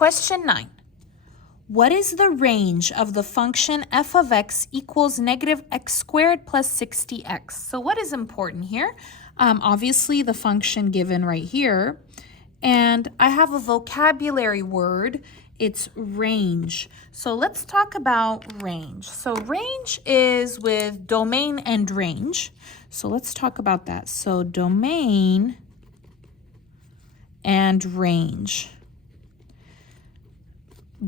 Question 9. What is the range of the function f of x equals negative x squared plus 60x? So what is important here? Obviously the function given right here. And I have a vocabulary word. It's range. So let's talk about range. So range is with domain and range. So let's talk about that. So domain and range.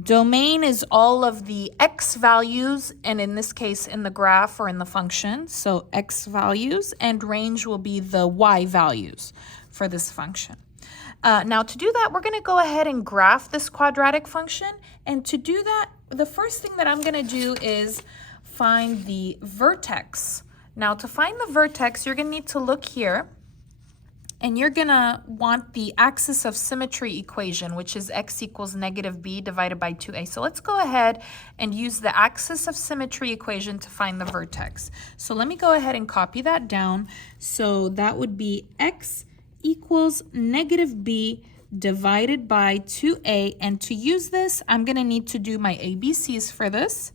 Domain is all of the x values, and in this case in the graph or in the function, so x values, and range will be the y values for this function. Now to do that, we're going to go ahead and graph this quadratic function, and to do that, the first thing that I'm going to do is find the vertex. Now to find the vertex, you're going to need to look here. And you're going to want the axis of symmetry equation, which is x equals negative b divided by 2a. So let's go ahead and use the axis of symmetry equation to find the vertex. So let me go ahead and copy that down. So that would be x equals negative b divided by 2a. And to use this, I'm going to need to do my ABCs for this.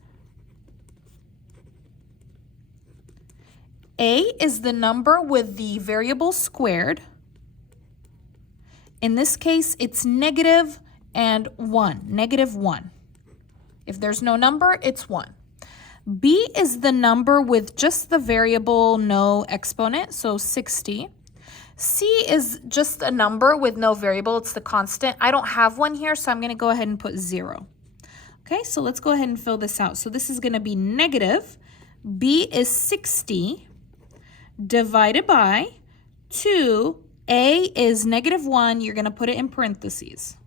A is the number with the variable squared. In this case, it's negative and 1, negative 1. If there's no number, it's 1. B is the number with just the variable, no exponent, so 60. C is just a number with no variable, it's the constant. I don't have one here, so I'm going to go ahead and put 0. Okay, so let's go ahead and fill this out. So this is going to be negative. B is 60 divided by 2. A is negative 1, you're going to put it in parentheses,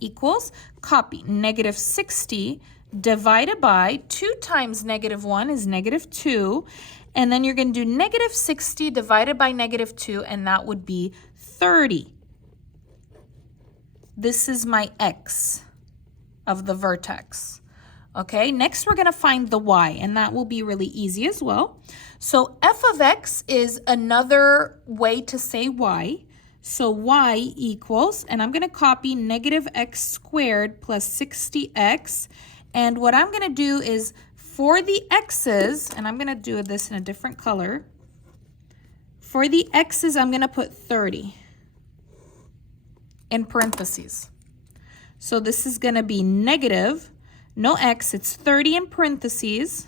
equals, copy, negative 60 divided by 2 times negative 1 is negative 2, and then you're going to do negative 60 divided by negative 2, and that would be 30. This is my x of the vertex. Okay, next we're going to find the y, and that will be really easy as well. So f of x is another way to say y. So y equals, and I'm going to copy negative x squared plus 60x. And what I'm going to do is for the x's, and I'm going to do this in a different color. For the x's, I'm going to put 30 in parentheses. So this is going to be negative, no x, it's 30 in parentheses,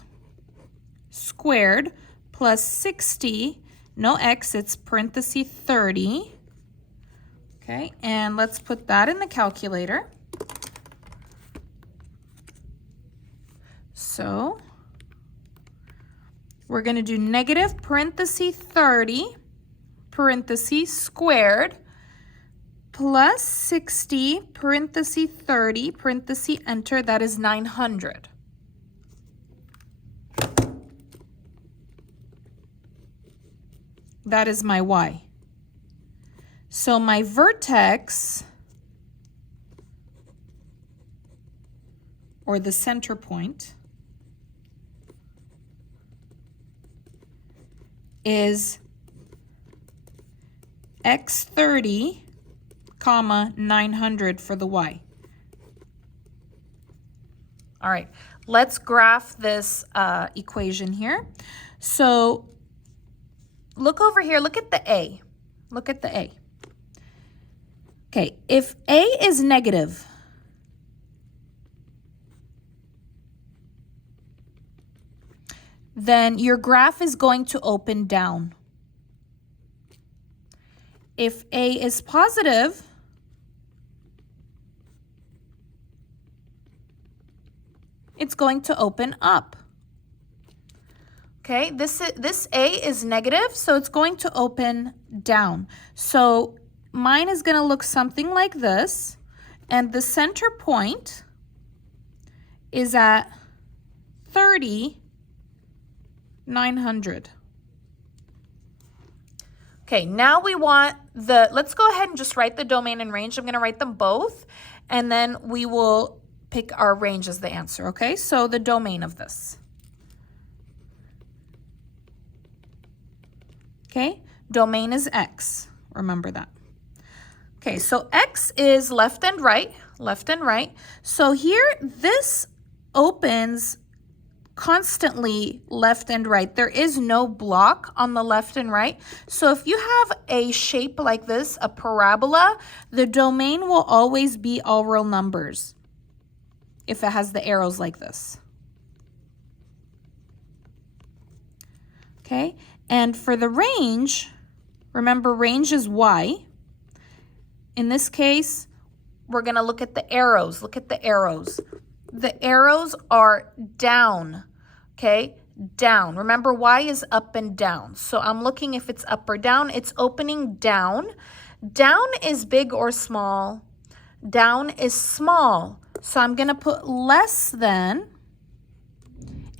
squared, plus 60, no x, it's parenthesis 30. Okay, and let's put that in the calculator. So we're going to do negative parenthesis 30, parenthesis squared, plus 60, parenthesis 30, parenthesis enter, that is 900. That is my y. So my vertex, or the center point, is x30, comma, 900 for the y. All right, let's graph this equation here. So look over here, look at the A. Look at the A. Okay, if A is negative, then your graph is going to open down. If A is positive, it's going to open up. Okay, this A is negative, so it's going to open down. So mine is going to look something like this, and the center point is at 30, 900. Okay, now we want let's go ahead and just write the domain and range. I'm going to write them both, and then we will pick our range as the answer, okay? So the domain of this. Okay, domain is x, remember that. Okay, so x is left and right, left and right. So here, this opens constantly left and right. There is no block on the left and right. So if you have a shape like this, a parabola, the domain will always be all real numbers if it has the arrows like this. Okay, and for the range, remember range is y. In this case, we're going to look at the arrows. Look at the arrows. The arrows are down, okay? Down. Remember, y is up and down. So I'm looking if it's up or down. It's opening down. Down is big or small. Down is small. So I'm going to put less than,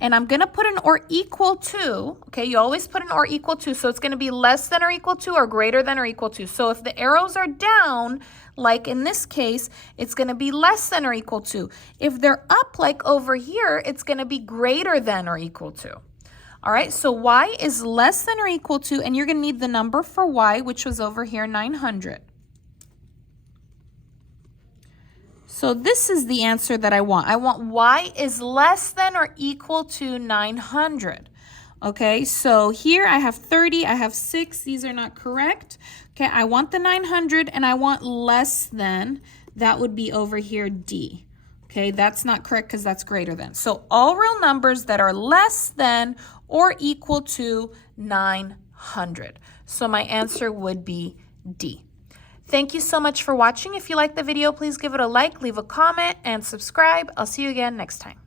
and I'm going to put an or equal to, okay? You always put an or equal to, so it's going to be less than or equal to or greater than or equal to. So if the arrows are down, like in this case, it's going to be less than or equal to. If they're up, like over here, it's going to be greater than or equal to. All right, so y is less than or equal to, and you're going to need the number for y, which was over here, 900. So this is the answer that I want. I want y is less than or equal to 900. Okay, so here I have 30, I have 6. These are not correct. Okay, I want the 900 and I want less than. That would be over here D. Okay, that's not correct because that's greater than. So all real numbers that are less than or equal to 900. So my answer would be D. Thank you so much for watching. If you liked the video, please give it a like, leave a comment, and subscribe. I'll see you again next time.